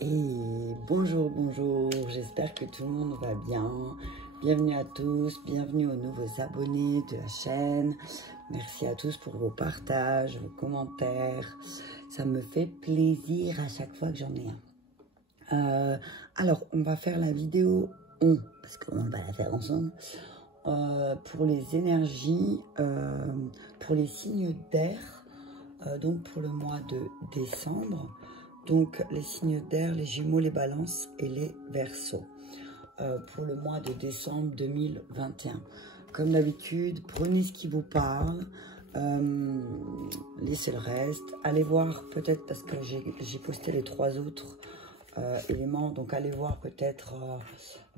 Et bonjour, bonjour, j'espère que tout le monde va bien. Bienvenue à tous, bienvenue aux nouveaux abonnés de la chaîne. Merci à tous pour vos partages, vos commentaires. Ça me fait plaisir à chaque fois que j'en ai un. Alors, on va faire la vidéo parce qu'on va la faire ensemble. Pour les énergies, pour les signes d'air, donc pour le mois de décembre. Donc, les signes d'air, les Gémeaux, les Balances et les Verseaux. Pour le mois de décembre 2021. Comme d'habitude, prenez ce qui vous parle. Laissez le reste. Allez voir peut-être, parce que j'ai posté les 3 autres éléments. Donc, allez voir peut-être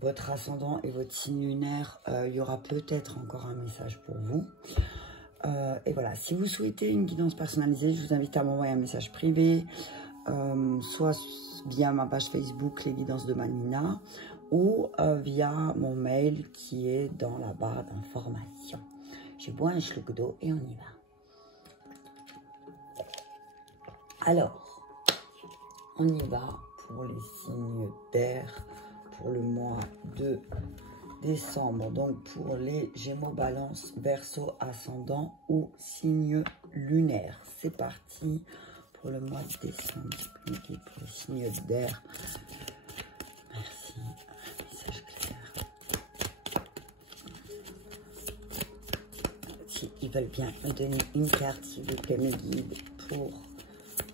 votre ascendant et votre signe lunaire. Il y aura peut-être encore un message pour vous. Et voilà, si vous souhaitez une guidance personnalisée, je vous invite à m'envoyer un message privé. Soit via ma page Facebook, les guidances de Manina, ou via mon mail qui est dans la barre d'information. Je bois un schluck d'eau et on y va. Alors, on y va pour les signes d'air pour le mois de décembre. Donc pour les Gémeaux, Balance, Verseau, Ascendant ou signe lunaire. C'est parti. Pour le mois de décembre, pour les signes d'air. Merci. Un message clair. Si ils veulent bien me donner une carte, s'il vous plaît, mes guides, pour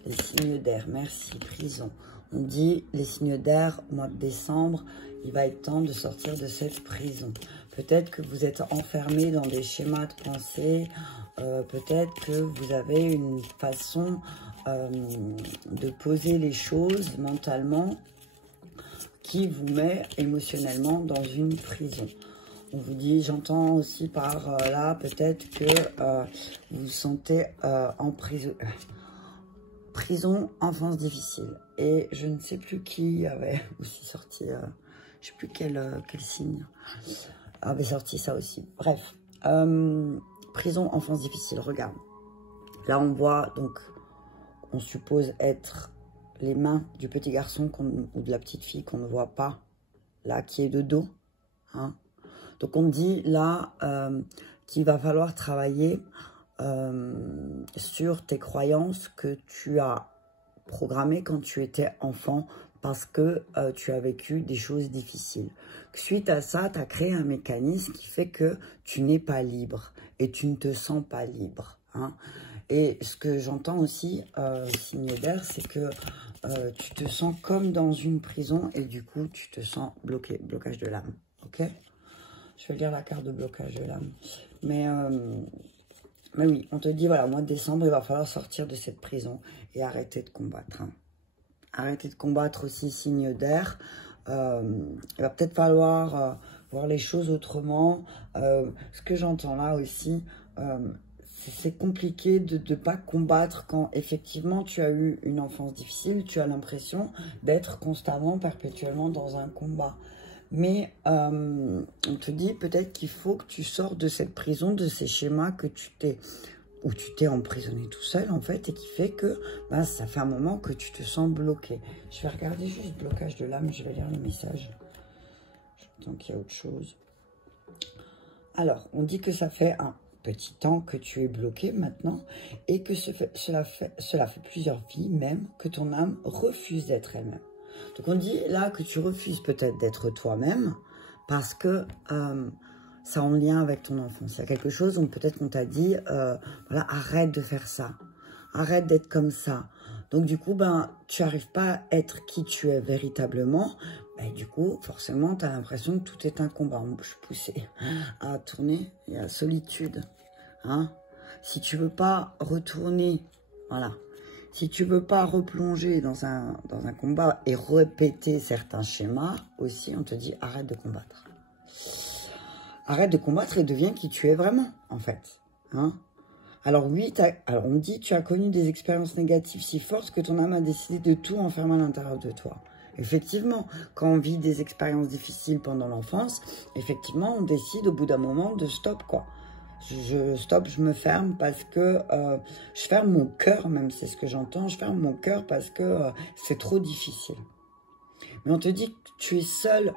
les signes d'air. Merci, prison. On dit les signes d'air, au mois de décembre, il va être temps de sortir de cette prison. Peut-être que vous êtes enfermé dans des schémas de pensée. Peut-être que vous avez une façon de poser les choses mentalement qui vous met émotionnellement dans une prison. On vous dit, j'entends aussi par là, peut-être que vous vous sentez en prison. Prison, enfance difficile. Et je ne sais plus qui avait aussi sorti, je ne sais plus quel signe avait sorti ça aussi. Bref, prison, enfance difficile, regarde. Là, on voit donc... On suppose être les mains du petit garçon ou de la petite fille qu'on ne voit pas, là, qui est de dos. Hein. Donc, on dit là qu'il va falloir travailler sur tes croyances que tu as programmées quand tu étais enfant parce que tu as vécu des choses difficiles. Suite à ça, tu as créé un mécanisme qui fait que tu n'es pas libre et tu ne te sens pas libre. Hein. Et ce que j'entends aussi, signe d'air, c'est que tu te sens comme dans une prison et du coup, tu te sens bloqué, blocage de l'âme. Ok? Je vais lire la carte de blocage de l'âme. Mais oui, on te dit, voilà, au mois de décembre, il va falloir sortir de cette prison et arrêter de combattre. Hein. Arrêter de combattre aussi, signe d'air. Il va peut-être falloir voir les choses autrement. Ce que j'entends là aussi... c'est compliqué de ne pas combattre quand effectivement tu as eu une enfance difficile, tu as l'impression d'être constamment, perpétuellement dans un combat. Mais on te dit peut-être qu'il faut que tu sors de cette prison, de ces schémas que où tu t'es emprisonné tout seul en fait, et qui fait que bah, ça fait un moment que tu te sens bloqué. Je vais regarder juste blocage de l'âme, je vais lire le message. J'entends qu'il y a autre chose. Alors, on dit que ça fait un petit temps que tu es bloqué maintenant et que cela fait plusieurs vies même que ton âme refuse d'être elle-même. Donc on dit là que tu refuses peut-être d'être toi-même parce que ça en lien avec ton enfance. Il y a quelque chose où peut-être qu'on t'a dit voilà, arrête de faire ça, arrête d'être comme ça. Donc du coup, ben, tu n'arrives pas à être qui tu es véritablement. Ben, du coup, forcément, tu as l'impression que tout est un combat. Je suis poussée à tourner. Il y a solitude. Hein? Si tu veux pas retourner, voilà. Si tu veux pas replonger dans un combat et répéter certains schémas, aussi, on te dit arrête de combattre. Arrête de combattre et deviens qui tu es vraiment, en fait. Hein? Alors oui, alors on me dit tu as connu des expériences négatives si fortes que ton âme a décidé de tout enfermer à l'intérieur de toi. Effectivement, quand on vit des expériences difficiles pendant l'enfance, effectivement, on décide au bout d'un moment de stop, quoi. Je stoppe, je me ferme parce que je ferme mon cœur, même c'est ce que j'entends, je ferme mon cœur parce que c'est trop difficile. Mais on te dit que tu es seul.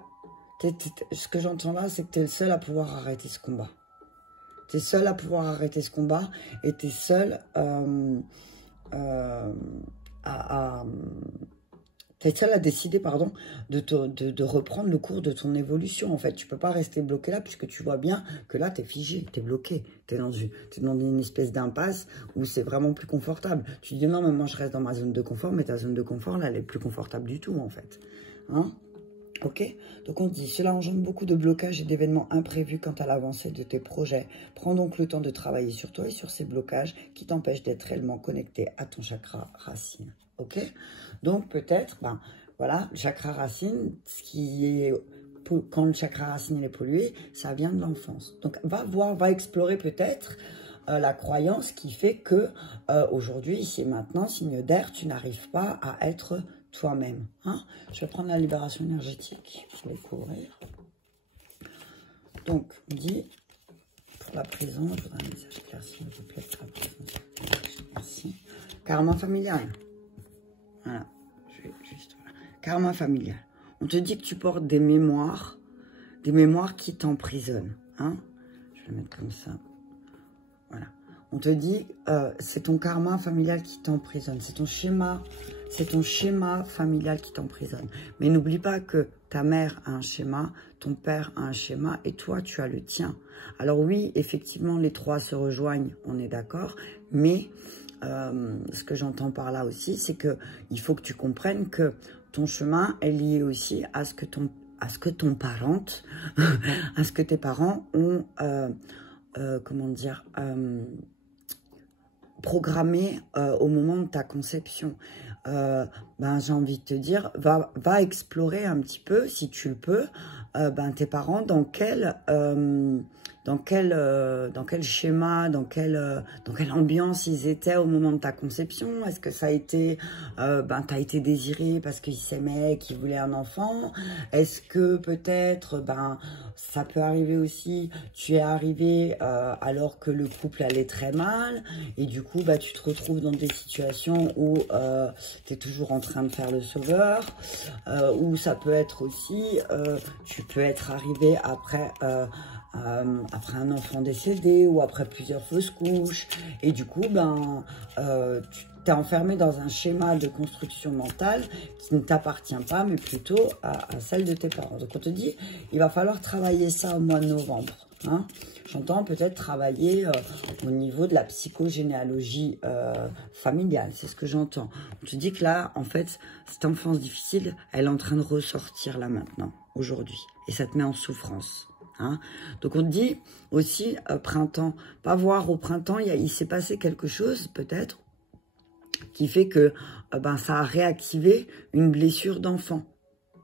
Ce que j'entends là, c'est que tu es le seul à pouvoir arrêter ce combat. Tu es seul à pouvoir arrêter ce combat et tu es seul t'es seul à décider, pardon, de reprendre le cours de ton évolution, en fait. Tu peux pas rester bloqué là, puisque tu vois bien que là, tu es figé, tu es bloqué. Tu es dans une espèce d'impasse où c'est vraiment plus confortable. Tu dis, non, mais moi, je reste dans ma zone de confort, mais ta zone de confort, là, elle est plus confortable du tout, en fait. Hein? Ok, donc on dit, cela engendre beaucoup de blocages et d'événements imprévus quant à l'avancée de tes projets. Prends donc le temps de travailler sur toi et sur ces blocages qui t'empêchent d'être réellement connecté à ton chakra racine. Ok, donc peut-être, ben voilà, le chakra racine, ce qui est, quand le chakra racine est pollué, ça vient de l'enfance. Donc va explorer peut-être la croyance qui fait que aujourd'hui, ici et maintenant, signe d'air, tu n'arrives pas à être toi-même. Hein? Je vais prendre la libération énergétique. Je vais couvrir. Donc, on dit, pour la prison, je voudrais un message clair, s'il vous plaît, pour la prison. Merci. Karma familial. Voilà. Je vais juste, voilà. Karma familial. On te dit que tu portes des mémoires qui t'emprisonnent. Hein? Je vais le mettre comme ça. Voilà. On te dit, c'est ton karma familial qui t'emprisonne. C'est ton schéma familial qui t'emprisonne. Mais n'oublie pas que ta mère a un schéma, ton père a un schéma et toi, tu as le tien. Alors oui, effectivement, les trois se rejoignent, on est d'accord. Mais ce que j'entends par là aussi, c'est que il faut que tu comprennes que ton chemin est lié aussi à ce que tes parents ont, comment dire, programmé au moment de ta conception. Ben, j'ai envie de te dire, va explorer un petit peu, si tu le peux, ben, tes parents, dans quel schéma, dans quelle ambiance ils étaient au moment de ta conception. Est-ce que ça a été, t'as été désiré parce qu'ils s'aimaient, qu'ils voulaient un enfant? Est-ce que peut-être, ça peut arriver aussi, tu es arrivé alors que le couple allait très mal, et du coup, tu te retrouves dans des situations où tu es toujours en train de faire le sauveur, ou ça peut être aussi, tu peux être arrivé après un enfant décédé ou après plusieurs fausses couches, et du coup, tu t'es enfermé dans un schéma de construction mentale qui ne t'appartient pas, mais plutôt à celle de tes parents. Donc on te dit, il va falloir travailler ça au mois de novembre. Hein. J'entends peut-être travailler au niveau de la psychogénéalogie familiale, c'est ce que j'entends. On te dit que là, en fait, cette enfance difficile, elle est en train de ressortir là maintenant, aujourd'hui, et ça te met en souffrance. Hein. Donc on te dit aussi printemps, pas voir au printemps, il s'est passé quelque chose peut-être qui fait que ça a réactivé une blessure d'enfant,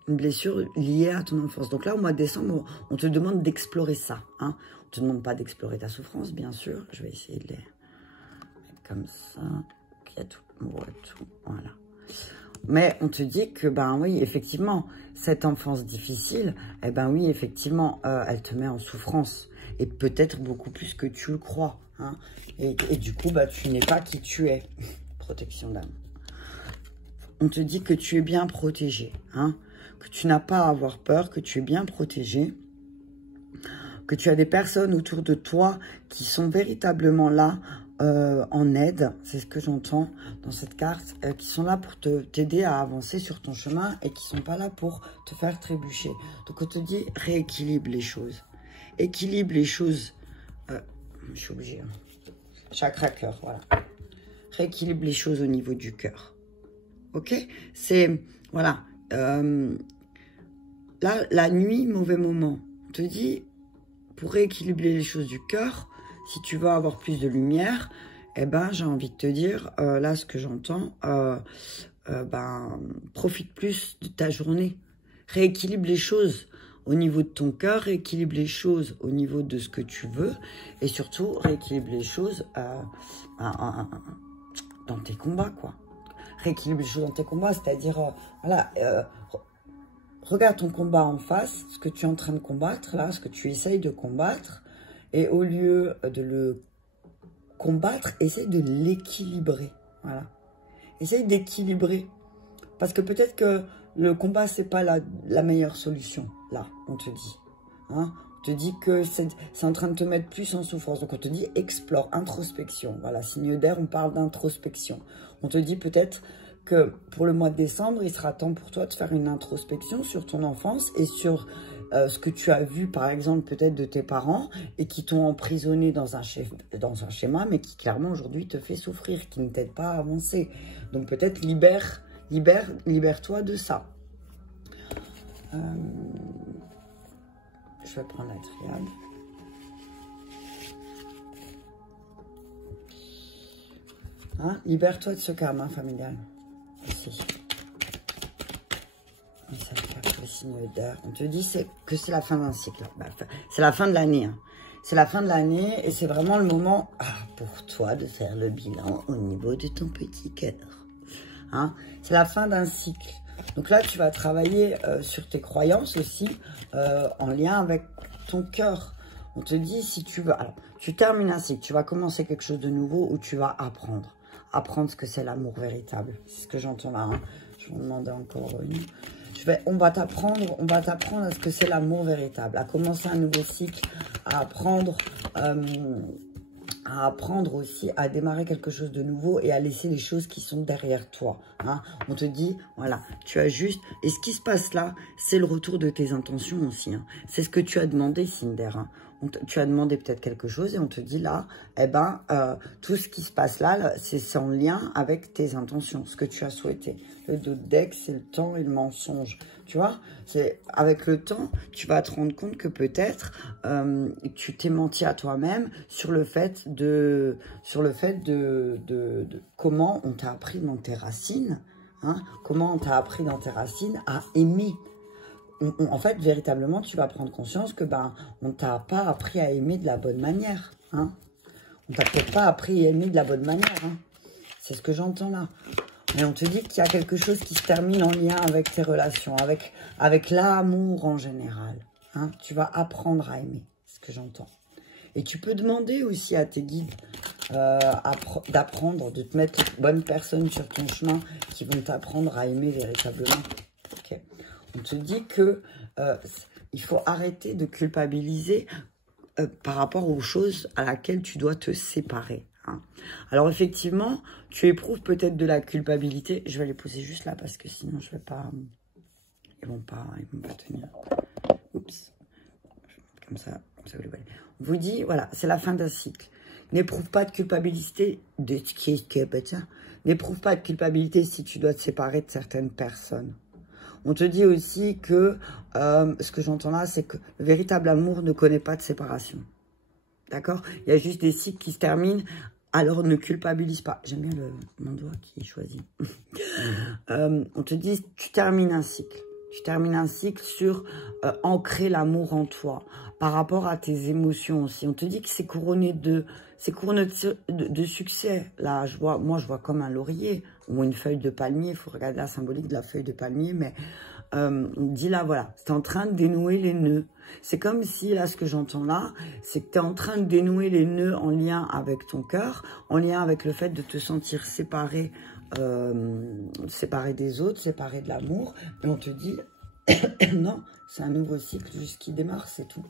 une blessure liée à ton enfance. Donc là au mois de décembre, on te demande d'explorer ça. Hein. On te demande pas d'explorer ta souffrance, bien sûr. Je vais essayer de les mettre comme ça, qu'il y a tout, on voit tout, voilà. Mais on te dit que, oui, effectivement, cette enfance difficile, oui, effectivement, elle te met en souffrance. Et peut-être beaucoup plus que tu le crois. Hein. Et du coup, tu n'es pas qui tu es. Protection d'âme. On te dit que tu es bien protégé. Hein, que tu n'as pas à avoir peur, que tu es bien protégé. Que tu as des personnes autour de toi qui sont véritablement là en aide, c'est ce que j'entends dans cette carte, qui sont là pour t'aider à avancer sur ton chemin et qui ne sont pas là pour te faire trébucher. Donc on te dit, rééquilibre les choses. Équilibre les choses. Je suis obligée. Hein. Chakra cœur, voilà. Rééquilibre les choses au niveau du cœur. Ok? C'est, voilà. Là, la nuit, mauvais moment. On te dit, pour rééquilibrer les choses du cœur, si tu veux avoir plus de lumière, j'ai envie de te dire, là, ce que j'entends, profite plus de ta journée. Rééquilibre les choses au niveau de ton cœur, rééquilibre les choses au niveau de ce que tu veux, et surtout, rééquilibre les choses dans tes combats, quoi. Rééquilibre les choses dans tes combats, c'est-à-dire, regarde ton combat en face, ce que tu es en train de combattre, là, ce que tu essayes de combattre, et au lieu de le combattre, essaye de l'équilibrer. Voilà. Essaye d'équilibrer. Parce que peut-être que le combat, c'est pas la meilleure solution, là, on te dit. Hein? On te dit que c'est en train de te mettre plus en souffrance. Donc, on te dit explore, introspection. Voilà, signe d'air, on parle d'introspection. On te dit peut-être que pour le mois de décembre, il sera temps pour toi de faire une introspection sur ton enfance et sur ce que tu as vu, par exemple, peut-être de tes parents et qui t'ont emprisonné dans un schéma, mais qui clairement aujourd'hui te fait souffrir, qui ne t'aide pas à avancer. Donc peut-être libère-toi de ça. Je vais prendre la triade. Hein? Libère-toi de ce karma familial. Ici. Le signe d'air. On te dit que c'est la fin d'un cycle. Bah, c'est la fin de l'année. Hein. C'est la fin de l'année et c'est vraiment le moment pour toi de faire le bilan au niveau de ton petit cœur. Hein? C'est la fin d'un cycle. Donc là, tu vas travailler sur tes croyances aussi en lien avec ton cœur. On te dit si tu veux... Alors, tu termines un cycle, tu vas commencer quelque chose de nouveau où tu vas apprendre. Apprendre ce que c'est l'amour véritable. C'est ce que j'entends là. Hein. Je vais en demander encore une. On va t'apprendre à ce que c'est l'amour véritable, à commencer un nouveau cycle, à apprendre aussi à démarrer quelque chose de nouveau et à laisser les choses qui sont derrière toi. Hein. On te dit, voilà, tu as juste... Et ce qui se passe là, c'est le retour de tes intentions aussi. Hein. C'est ce que tu as demandé, Cinder. Hein. Tu as demandé peut-être quelque chose et on te dit là, eh ben, tout ce qui se passe là, c'est en lien avec tes intentions, ce que tu as souhaité. Le deck, c'est le temps et le mensonge. Tu vois, c'est avec le temps, tu vas te rendre compte que peut-être tu t'es menti à toi-même sur le fait de comment on t'a appris dans tes racines, hein, comment on t'a appris dans tes racines à aimer. En fait, véritablement, tu vas prendre conscience que on t'a pas appris à aimer de la bonne manière. Hein. On t'a peut-être pas appris à aimer de la bonne manière. Hein. C'est ce que j'entends là. Mais on te dit qu'il y a quelque chose qui se termine en lien avec tes relations, avec l'amour en général. Hein. Tu vas apprendre à aimer, c'est ce que j'entends. Et tu peux demander aussi à tes guides d'apprendre, de te mettre les bonnes personnes sur ton chemin qui vont t'apprendre à aimer véritablement. Okay. On te dit que il faut arrêter de culpabiliser par rapport aux choses à laquelle tu dois te séparer. Hein. Alors effectivement, tu éprouves peut-être de la culpabilité. Je vais les poser juste là parce que sinon je vais pas... Ils vont pas tenir. Oups. Comme ça vous le voyez. On vous dit, voilà, c'est la fin d'un cycle. N'éprouve pas de culpabilité. N'éprouve pas de culpabilité si tu dois te séparer de certaines personnes. On te dit aussi que, ce que j'entends là, c'est que le véritable amour ne connaît pas de séparation. D'accord? Il y a juste des cycles qui se terminent, alors ne culpabilise pas. J'aime bien mon doigt qui choisit. On te dit, tu termines un cycle. Tu termines un cycle sur ancrer l'amour en toi, par rapport à tes émotions aussi. On te dit que c'est couronné de succès. Là, moi, je vois comme un laurier ou une feuille de palmier. Il faut regarder la symbolique de la feuille de palmier. Mais on dit là, voilà, c'est en train de dénouer les nœuds. C'est comme si, là, ce que j'entends là, c'est que tu es en train de dénouer les nœuds en lien avec ton cœur, en lien avec le fait de te sentir séparé, séparé des autres, séparé de l'amour. Et on te dit, non, c'est un nouveau cycle juste qui démarre, c'est tout.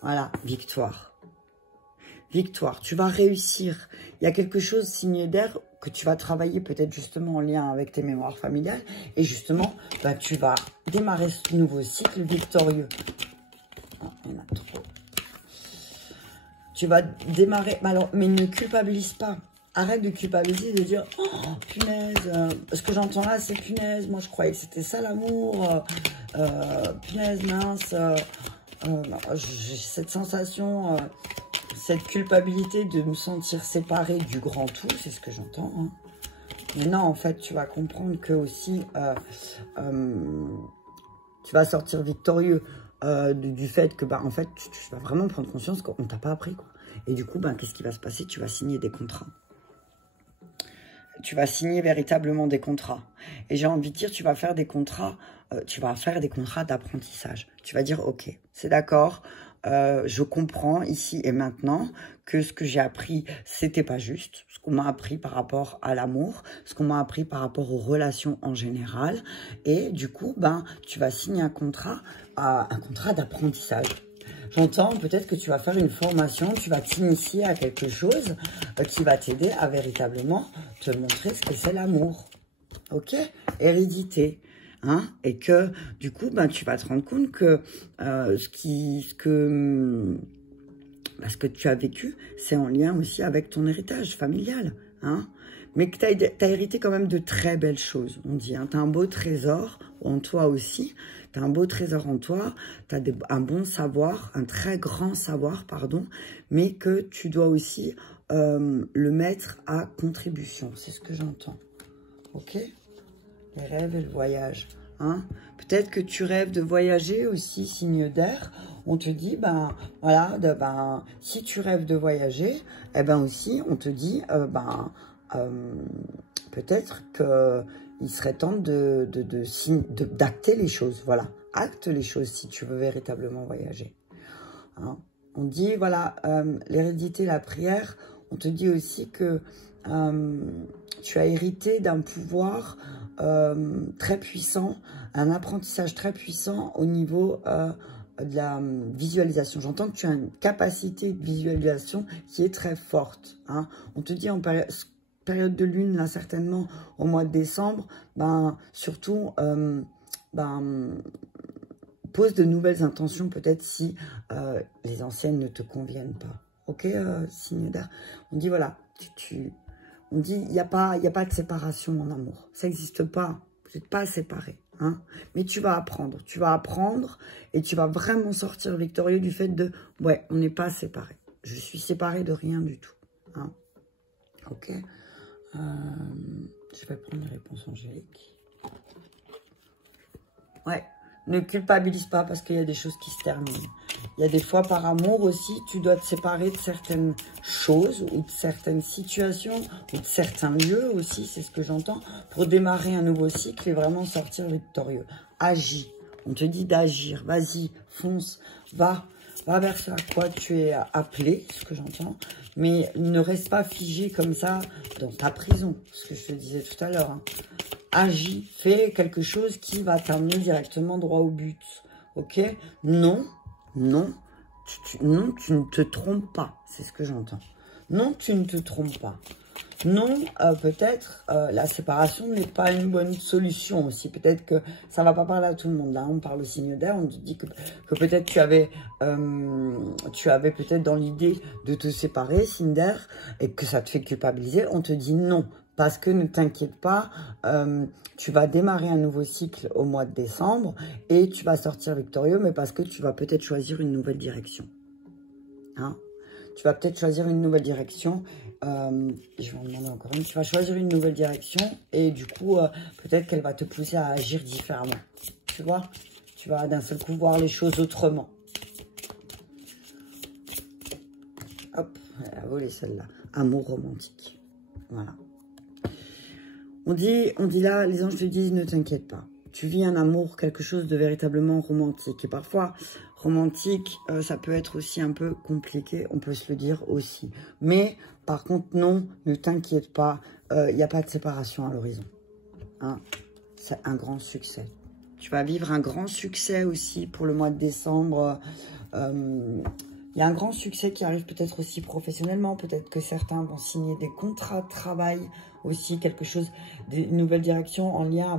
Voilà, victoire. Victoire, tu vas réussir. Il y a quelque chose, signe d'air, que tu vas travailler peut-être justement en lien avec tes mémoires familiales. Et justement, tu vas démarrer ce nouveau cycle victorieux. Oh, il y en a trop. Tu vas démarrer, mais ne culpabilise pas. Arrête de culpabiliser, de dire, oh, punaise, ce que j'entends là, c'est punaise, moi je croyais que c'était ça l'amour, punaise, mince, j'ai cette sensation, cette culpabilité de me sentir séparée du grand tout, c'est ce que j'entends. Hein. Mais non, en fait, tu vas comprendre que aussi, tu vas sortir victorieux du fait que, en fait, tu vas vraiment prendre conscience qu'on ne t'a pas appris, quoi. Et du coup, qu'est-ce qui va se passer? Tu vas signer des contrats. Tu vas signer véritablement des contrats. Et j'ai envie de dire, tu vas faire des contrats d'apprentissage. Tu vas dire, ok, c'est d'accord, je comprends ici et maintenant que ce que j'ai appris, c'était pas juste. Ce qu'on m'a appris par rapport à l'amour, ce qu'on m'a appris par rapport aux relations en général. Et du coup, ben, tu vas signer un contrat d'apprentissage. J'entends peut-être que tu vas faire une formation, tu vas t'initier à quelque chose qui va t'aider à véritablement te montrer ce que c'est l'amour. Ok? Hérédité. Hein? Et que du coup, ben, tu vas te rendre compte que ce que tu as vécu, c'est en lien aussi avec ton héritage familial. Hein? Mais que tu as hérité quand même de très belles choses, on dit. Hein? Tu as un beau trésor en toi aussi. Tu as un beau trésor en toi. Tu as un bon savoir, un très grand savoir, pardon. Mais que tu dois aussi le mettre à contribution. C'est ce que j'entends. Ok? Les rêves et le voyage. Hein? Peut-être que tu rêves de voyager aussi, signe d'air. On te dit, ben voilà, si tu rêves de voyager, eh ben aussi, on te dit, peut-être qu'il serait temps d'acter les choses. Voilà, acte les choses si tu veux véritablement voyager. Hein? On dit, voilà, l'hérédité, la prière, on te dit aussi que tu as hérité d'un pouvoir très puissant, un apprentissage très puissant au niveau de la visualisation. J'entends que tu as une capacité de visualisation qui est très forte. Hein. On te dit en période de lune, là certainement au mois de décembre, ben, surtout pose de nouvelles intentions peut-être si les anciennes ne te conviennent pas. Ok, signe d'air. On dit voilà, on dit il n'y a pas de séparation en amour. Ça n'existe pas. Vous n'êtes pas séparés. Hein? Mais tu vas apprendre et tu vas vraiment sortir victorieux du fait de ouais, on n'est pas séparés. Je suis séparée de rien du tout. Hein? Ok. Je vais prendre les réponses angéliques. Ouais. Ne culpabilise pas parce qu'il y a des choses qui se terminent. Il y a des fois par amour aussi, tu dois te séparer de certaines choses ou de certaines situations ou de certains lieux aussi, c'est ce que j'entends, pour démarrer un nouveau cycle et vraiment sortir victorieux. Agis. On te dit d'agir. Vas-y, fonce, va vers ce à quoi tu es appelé, ce que j'entends. Mais ne reste pas figé comme ça dans ta prison, ce que je te disais tout à l'heure. Hein. Agis, fais quelque chose qui va t'amener directement droit au but. Ok? Non, non, non, tu ne te trompes pas. C'est ce que j'entends. Non, tu ne te trompes pas. Non, peut-être la séparation n'est pas une bonne solution aussi. Peut-être que ça ne va pas parler à tout le monde. Là, on parle au signe d'air. On te dit que peut-être tu avais peut-être dans l'idée de te séparer, signe d'air, et que ça te fait culpabiliser. On te dit non. Parce que ne t'inquiète pas, tu vas démarrer un nouveau cycle au mois de décembre et tu vas sortir victorieux, mais parce que tu vas peut-être choisir une nouvelle direction. Hein? Tu vas peut-être choisir une nouvelle direction. Je vais en demander encore une. Tu vas choisir une nouvelle direction et du coup, peut-être qu'elle va te pousser à agir différemment. Tu vois? Tu vas d'un seul coup voir les choses autrement. Hop, elle a volé celle-là. Amour romantique. Voilà. On dit là, les anges te disent, ne t'inquiète pas. Tu vis un amour, quelque chose de véritablement romantique. Et parfois, romantique, ça peut être aussi un peu compliqué, on peut se le dire aussi. Mais, par contre, non, ne t'inquiète pas, il n'y a pas de séparation à l'horizon. Hein? C'est un grand succès. Tu vas vivre un grand succès aussi pour le mois de décembre. Il y a un grand succès qui arrive peut-être aussi professionnellement. Peut-être que certains vont signer des contrats de travail aussi, quelque chose, une nouvelle direction en lien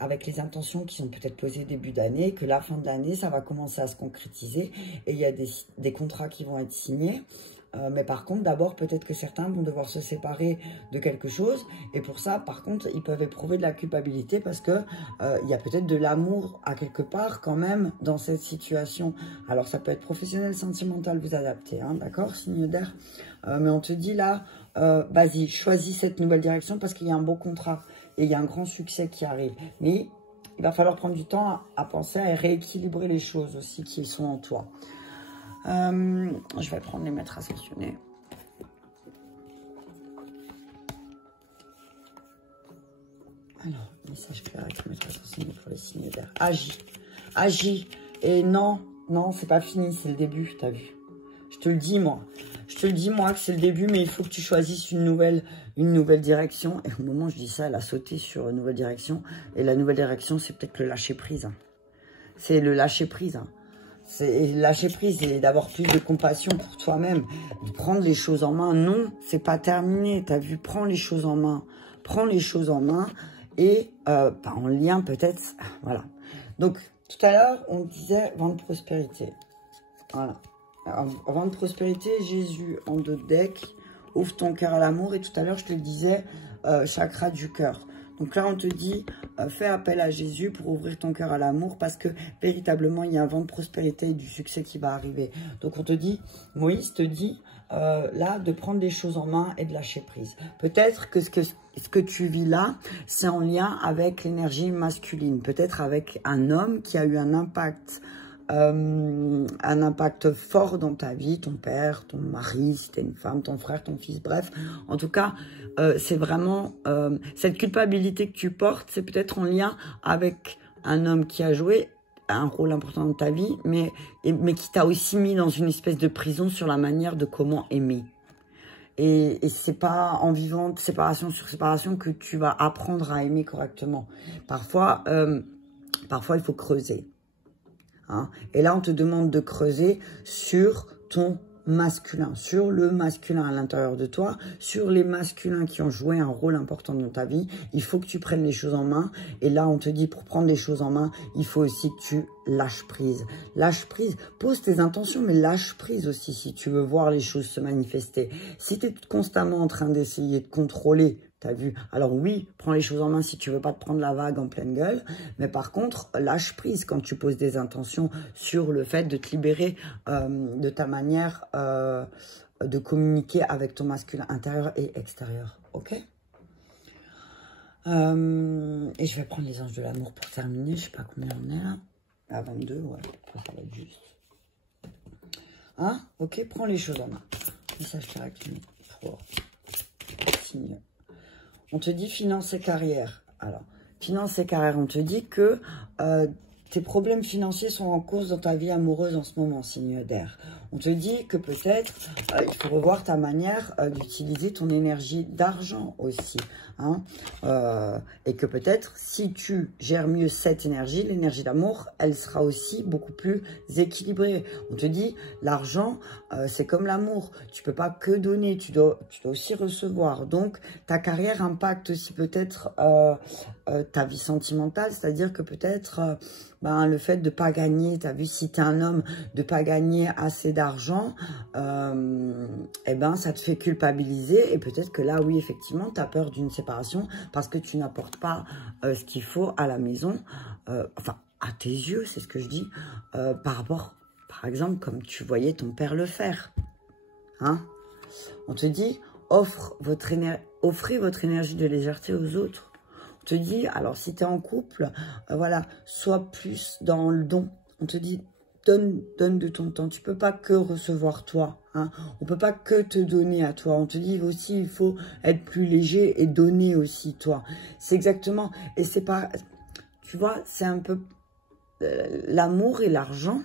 avec les intentions qui sont peut-être posées début d'année, que la fin de l'année, ça va commencer à se concrétiser. Et il y a des contrats qui vont être signés. Mais par contre, d'abord, peut-être que certains vont devoir se séparer de quelque chose. Et pour ça, par contre, ils peuvent éprouver de la culpabilité parce que il y a peut-être de l'amour à quelque part quand même dans cette situation. Alors, ça peut être professionnel, sentimental, vous adaptez, hein, d'accord, signe d'air. Mais on te dit là, vas-y, choisis cette nouvelle direction parce qu'il y a un beau contrat et il y a un grand succès qui arrive. Mais il va falloir prendre du temps à penser à rééquilibrer les choses aussi qui sont en toi. Je vais prendre les maîtres ascensionnés. Alors, message clair avec les maîtres ascensionnés pour les signes d'air. Agis. Agis. Et non, Non, c'est pas fini, c'est le début, t'as vu. Je te le dis, moi. Je te le dis, moi, que c'est le début, mais il faut que tu choisisses une nouvelle direction. Et au moment où je dis ça, elle a sauté sur une nouvelle direction. Et la nouvelle direction, c'est peut-être le lâcher-prise. Hein. C'est le lâcher-prise. Hein. C'est lâcher prise et d'avoir plus de compassion pour toi-même. De prendre les choses en main. Non, c'est pas terminé. T'as vu, prends les choses en main. Prends les choses en main. Et en lien peut-être. Voilà. Donc, tout à l'heure, on disait vent de prospérité. Voilà. Alors, vent de prospérité, Jésus en 2 decks. Ouvre ton cœur à l'amour. Et tout à l'heure, je te disais chakra du cœur. Donc là, on te dit, fais appel à Jésus pour ouvrir ton cœur à l'amour parce que véritablement, il y a un vent de prospérité et du succès qui va arriver. Donc on te dit, Moïse te dit, là, de prendre les choses en main et de lâcher prise. Peut-être que ce que tu vis là, c'est en lien avec l'énergie masculine. Peut-être avec un homme qui a eu un impact fort dans ta vie, ton père, ton mari, si t'es une femme, ton frère, ton fils, bref. En tout cas, c'est vraiment cette culpabilité que tu portes, c'est peut-être en lien avec un homme qui a joué un rôle important dans ta vie, mais qui t'a aussi mis dans une espèce de prison sur la manière de comment aimer. Et c'est pas en vivant séparation sur séparation que tu vas apprendre à aimer correctement. Parfois, il faut creuser. Hein. Et là, on te demande de creuser sur ton masculin, sur le masculin à l'intérieur de toi, sur les masculins qui ont joué un rôle important dans ta vie. Il faut que tu prennes les choses en main. Et là, on te dit, pour prendre les choses en main, il faut aussi que tu lâches prise. Lâche prise, pose tes intentions, mais lâche prise aussi si tu veux voir les choses se manifester. Si tu es constamment en train d'essayer de contrôler, t'as vu? Alors oui, prends les choses en main si tu veux pas te prendre la vague en pleine gueule. Mais par contre, lâche prise quand tu poses des intentions sur le fait de te libérer de ta manière de communiquer avec ton masculin intérieur et extérieur. Ok? Et je vais prendre les anges de l'amour pour terminer. Je sais pas combien on est là. À 22, ouais. Ça va être juste. Hein? Ok, prends les choses en main. Message direct pour signe. On te dit finance et carrière. Alors, finance et carrière, on te dit que tes problèmes financiers sont en cause dans ta vie amoureuse en ce moment, signe d'air. On te dit que peut-être il faut revoir ta manière d'utiliser ton énergie d'argent aussi. Hein, et que peut-être si tu gères mieux cette énergie, l'énergie d'amour, elle sera aussi beaucoup plus équilibrée. On te dit, l'argent, c'est comme l'amour. Tu peux pas que donner, tu dois aussi recevoir. Donc, ta carrière impacte aussi peut-être ta vie sentimentale, c'est-à-dire que peut-être le fait de pas gagner, tu as vu, si tu es un homme, de pas gagner assez d'argent, ça te fait culpabiliser et peut-être que là, oui, effectivement, tu as peur d'une séparation parce que tu n'apportes pas ce qu'il faut à la maison, à tes yeux, c'est ce que je dis, par rapport, par exemple, comme tu voyais ton père le faire. Hein? On te dit, offrez votre énergie de légèreté aux autres. On te dit, alors si tu es en couple, voilà, sois plus dans le don. On te dit, donne de ton temps. Tu peux pas que recevoir toi. Hein. On peut pas que te donner à toi. On te dit aussi, il faut être plus léger et donner aussi toi. C'est exactement, et c'est pas, tu vois, c'est un peu l'amour et l'argent.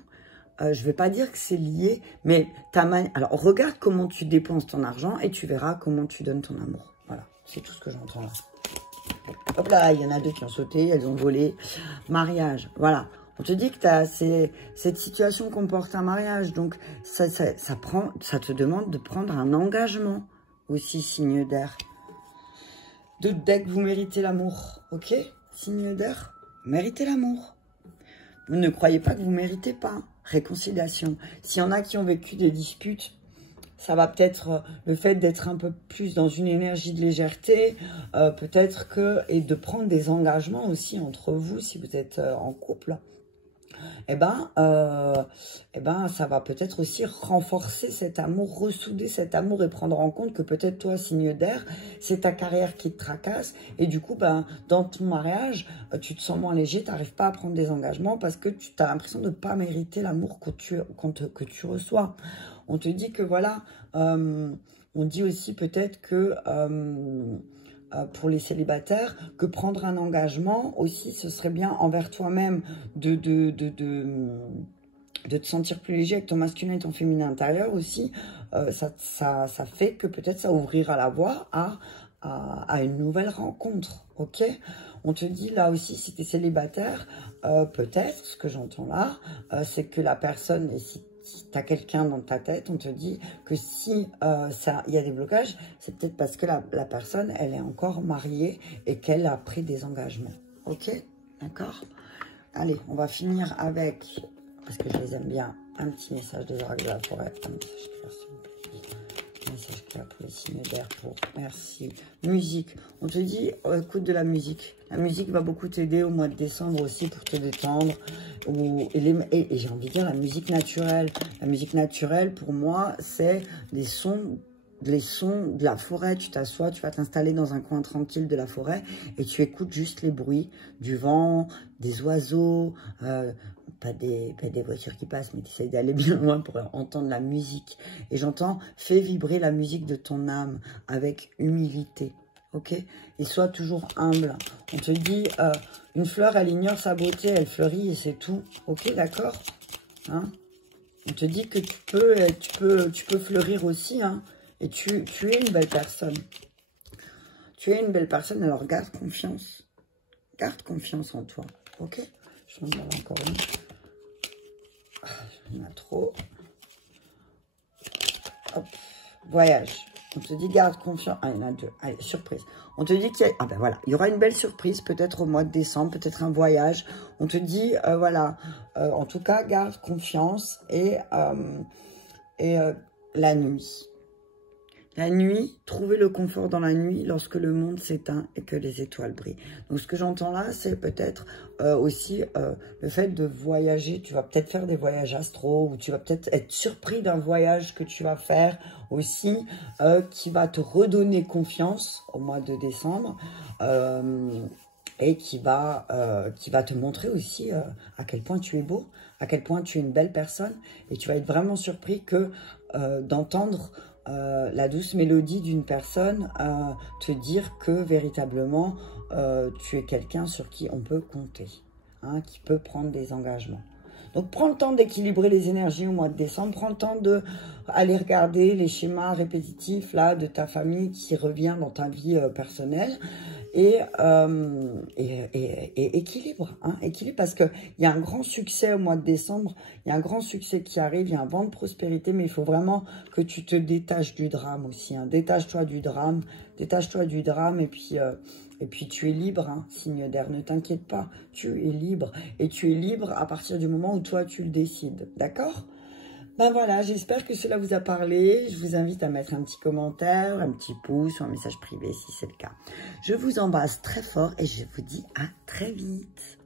Je vais pas dire que c'est lié, mais alors regarde comment tu dépenses ton argent et tu verras comment tu donnes ton amour. Voilà, c'est tout ce que j'entends là. Hop là, il y en a 2 qui ont sauté, elles ont volé. Mariage, voilà. On te dit que cette situation comporte un mariage, donc ça te demande de prendre un engagement aussi, signe d'air. De deck, vous méritez l'amour, ok? Signe d'air, méritez l'amour. Vous ne croyez pas que vous ne méritez pas. Réconciliation. S'il y en a qui ont vécu des disputes, ça va peut-être le fait d'être un peu plus dans une énergie de légèreté, peut-être que, et de prendre des engagements aussi entre vous, si vous êtes en couple, ça va peut-être aussi renforcer cet amour, ressouder cet amour et prendre en compte que peut-être toi, signe d'air, c'est ta carrière qui te tracasse et du coup, dans ton mariage, tu te sens moins léger, tu n'arrives pas à prendre des engagements parce que tu as l'impression de ne pas mériter l'amour que tu reçois. On te dit que voilà, on dit aussi peut-être que pour les célibataires, que prendre un engagement aussi, ce serait bien envers toi-même de de te sentir plus léger avec ton masculin et ton féminin intérieur aussi, ça fait que peut-être ça ouvrira la voie à une nouvelle rencontre, ok? On te dit là aussi, si tu es célibataire, peut-être, ce que j'entends là, c'est que la personne, et si tu as quelqu'un dans ta tête, on te dit que si il y a des blocages, c'est peut-être parce que la personne, elle est encore mariée et qu'elle a pris des engagements. Ok? D'accord? Allez, on va finir avec, parce que je les aime bien, un petit message des oracles de la forêt. Un message clair, s'il vous plaît. Un message clair pour les signes d'air. Merci. Musique. On te dit, écoute de la musique. La musique va beaucoup t'aider au mois de décembre aussi pour te détendre. Et j'ai envie de dire la musique naturelle. La musique naturelle, pour moi, c'est les sons de la forêt. Tu t'assois, tu vas t'installer dans un coin tranquille de la forêt et tu écoutes juste les bruits du vent, des oiseaux, pas des voitures qui passent, mais tu essayes d'aller bien loin pour entendre la musique. Et j'entends, fais vibrer la musique de ton âme avec humilité. Ok? Et sois toujours humble. On te dit, une fleur, elle ignore sa beauté, elle fleurit et c'est tout. Ok, d'accord? Hein? On te dit que tu peux fleurir aussi, hein? Et tu es une belle personne. Tu es une belle personne, alors garde confiance. Garde confiance en toi. Ok? Je vais en avoir encore une. Il y en a trop. Hop. Voyage. On te dit garde confiance. Ah, il y en a deux. Allez, surprise. On te dit qu'il y a... Ah ben voilà, il y aura une belle surprise, peut-être au mois de décembre, peut-être un voyage. On te dit, voilà, en tout cas, garde confiance et la nuit. La nuit, trouvez le confort dans la nuit lorsque le monde s'éteint et que les étoiles brillent. Donc, ce que j'entends là, c'est peut-être aussi le fait de voyager. Tu vas peut-être faire des voyages astraux ou tu vas peut-être être surpris d'un voyage que tu vas faire aussi qui va te redonner confiance au mois de décembre et qui va te montrer aussi à quel point tu es beau, à quel point tu es une belle personne et tu vas être vraiment surpris que d'entendre la douce mélodie d'une personne te dire que véritablement tu es quelqu'un sur qui on peut compter, hein, qui peut prendre des engagements. Donc prends le temps d'équilibrer les énergies au mois de décembre, prends le temps d'aller regarder les schémas répétitifs là de ta famille qui revient dans ta vie personnelle et équilibre, hein, équilibre parce qu'il y a un grand succès au mois de décembre, il y a un grand succès qui arrive, il y a un vent de prospérité, mais il faut vraiment que tu te détaches du drame aussi, hein, détache-toi du drame et puis tu es libre, hein, signe d'air, ne t'inquiète pas, tu es libre et tu es libre à partir du moment où toi tu le décides, d'accord ? Ben voilà, j'espère que cela vous a parlé. Je vous invite à mettre un petit commentaire, un petit pouce ou un message privé si c'est le cas. Je vous embrasse très fort et je vous dis à très vite.